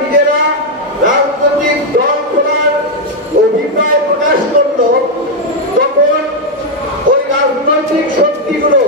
নিজেরা রাজনৈতিক দল খোলার অভিপ্রায় প্রকাশ করলো, তখন ওই রাজনৈতিক শক্তিগুলো